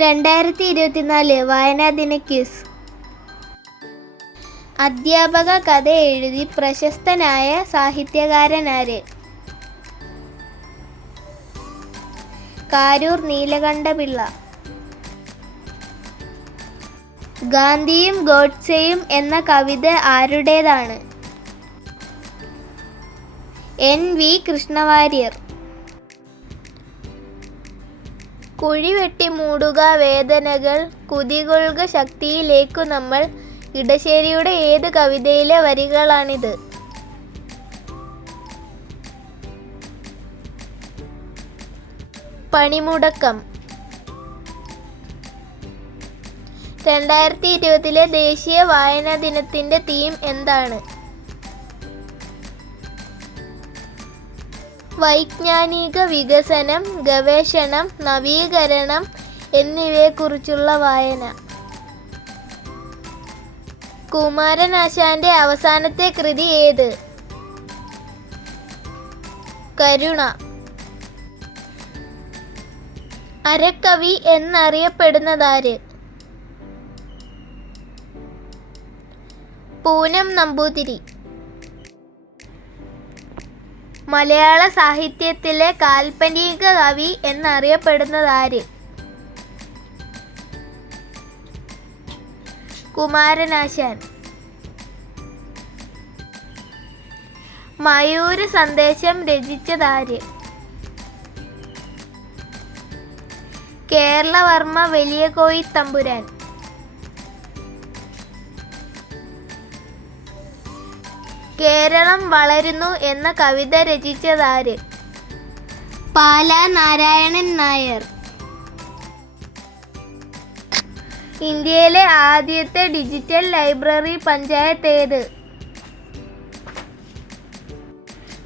രണ്ടായിരത്തി ഇരുപത്തിനാല് വായനാ ദിന ക്യൂസ് അധ്യാപക കഥ എഴുതി പ്രശസ്തനായ സാഹിത്യകാരനാര്? കാരൂർ നീലകണ്ഠപിള്ള. ഗാന്ധിയും ഗോഡ്സെയും എന്ന കവിത ആരുടേതാണ്? N V Krishna Warrier. കുഴി വെട്ടി മൂടുക വേദനകൾ കുതികൊള്ളുക ശക്തിയിലേക്കു നമ്മൾ ഇടശ്ശേരിയുടെ ഏത് കവിതയിലെ വരികളാണിത്? പണിമുടക്കം. രണ്ടായിരത്തി ഇരുപതിലെ ദേശീയ വായനാ ദിനത്തിന്റെ തീം എന്താണ്? വൈജ്ഞാനിക വികസനം ഗവേഷണം നവീകരണം എന്നിവയെക്കുറിച്ചുള്ള വായന. കുമാരനാശാന്റെ അവസാനത്തെ കൃതി ഏത്? കരുണ. അരക്കവി എന്നറിയപ്പെടുന്നതാര്? പൂനം നമ്പൂതിരി. മലയാള സാഹിത്യത്തിലെ കാൽപ്പനിക കവി എന്നറിയപ്പെടുന്നതാര്? കുമാരനാശാൻ. മയൂര സന്ദേശം രചിച്ചതാര്? കേരളവർമ്മ വലിയ കോയി തമ്പുരാൻ കേരളം വളരുന്നു എന്ന കവിത രചിച്ചതാര്? പാല നാരായണൻ നായർ. ഇന്ത്യയിലെ ആദ്യത്തെ ഡിജിറ്റൽ ലൈബ്രറി പഞ്ചായത്ത് ഏത്?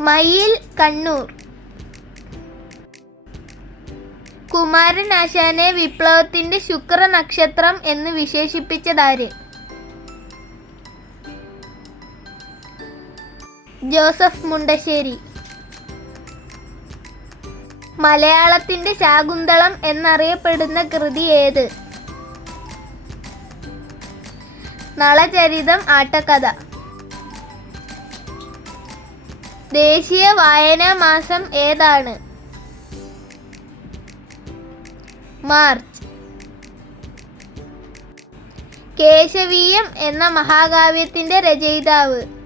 മയിൽ കണ്ണൂർ. കുമാരനാശാനെ വിപ്ലവത്തിന്റെ ശുക്ര നക്ഷത്രം എന്ന് വിശേഷിപ്പിച്ചതാര്? ജോസഫ് മുണ്ടശ്ശേരി. മലയാളത്തിന്റെ ശാകുന്തളം എന്നറിയപ്പെടുന്ന കൃതി ഏത്? നളചരിതം ആട്ടക്കഥ. ദേശീയ വായനാ മാസം ഏതാണ്? മാർച്ച്. കേശവീയം എന്ന മഹാകാവ്യത്തിന്റെ രചയിതാവ്.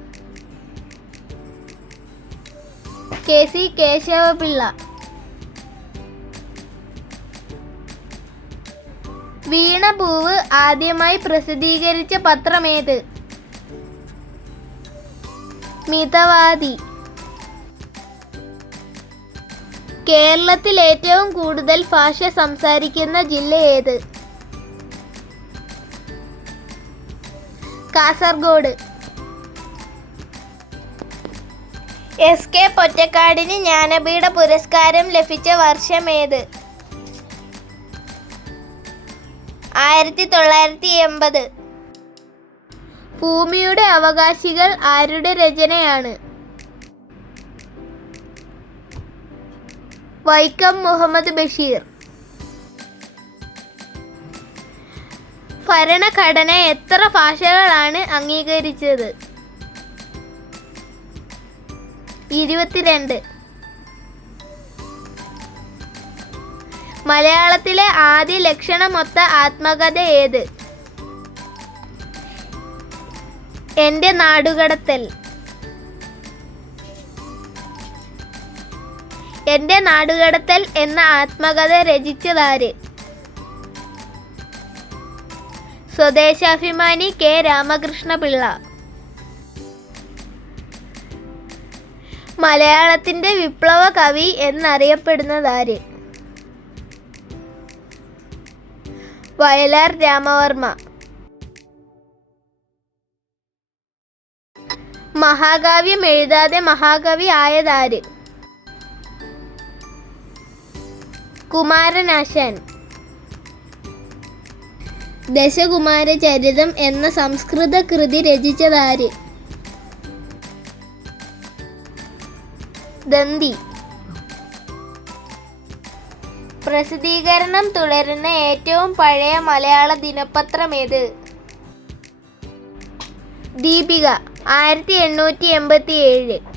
കെ സി കേശവപിള്ള വീണപൂവ് ആദ്യമായി പ്രസിദ്ധീകരിച്ച പത്രമേത്? മിതവാദി. കേരളത്തിൽ ഏറ്റവും കൂടുതൽ ഭാഷ സംസാരിക്കുന്ന ജില്ല ഏത്? കാസർഗോഡ്. എസ് കെ പൊറ്റക്കാടിന് ജ്ഞാനപീഠ പുരസ്കാരം ലഭിച്ച വർഷമേത്? ആയിരത്തി തൊള്ളായിരത്തി എൺപത് ഭൂമിയുടെ അവകാശികൾ ആരുടെ രചനയാണ്? വൈക്കം മുഹമ്മദ് ബഷീർ. ഭരണഘടന എത്ര ഭാഷകളാണ് അംഗീകരിച്ചത്? ഇരുപത്തിരണ്ട്. മലയാളത്തിലെ ആദ്യ ലക്ഷണമൊത്ത ആത്മകഥ ഏത്? എന്റെ നാടുകടത്തൽ. എന്റെ നാടുകടത്തൽ എന്ന ആത്മകഥ രചിച്ചതാര്? സ്വദേശാഭിമാനി കെ രാമകൃഷ്ണപിള്ള. മലയാളത്തിന്റെ വിപ്ലവ കവി എന്നറിയപ്പെടുന്നതാര്? വയലാർ രാമവർമ്മ. മഹാകാവ്യം എഴുതാതെ മഹാകവി ആയതാര്? കുമാരനാശാൻ. ദശകുമാര ചരിതം എന്ന സംസ്കൃത കൃതി രചിച്ചതാര്? ദന്തി. പ്രസിദ്ധീകരണം തുടരുന്ന ഏറ്റവും പഴയ മലയാള ദിനപത്രം ഏത്? ദീപിക ആയിരത്തി എണ്ണൂറ്റി എൺപത്തി ഏഴ്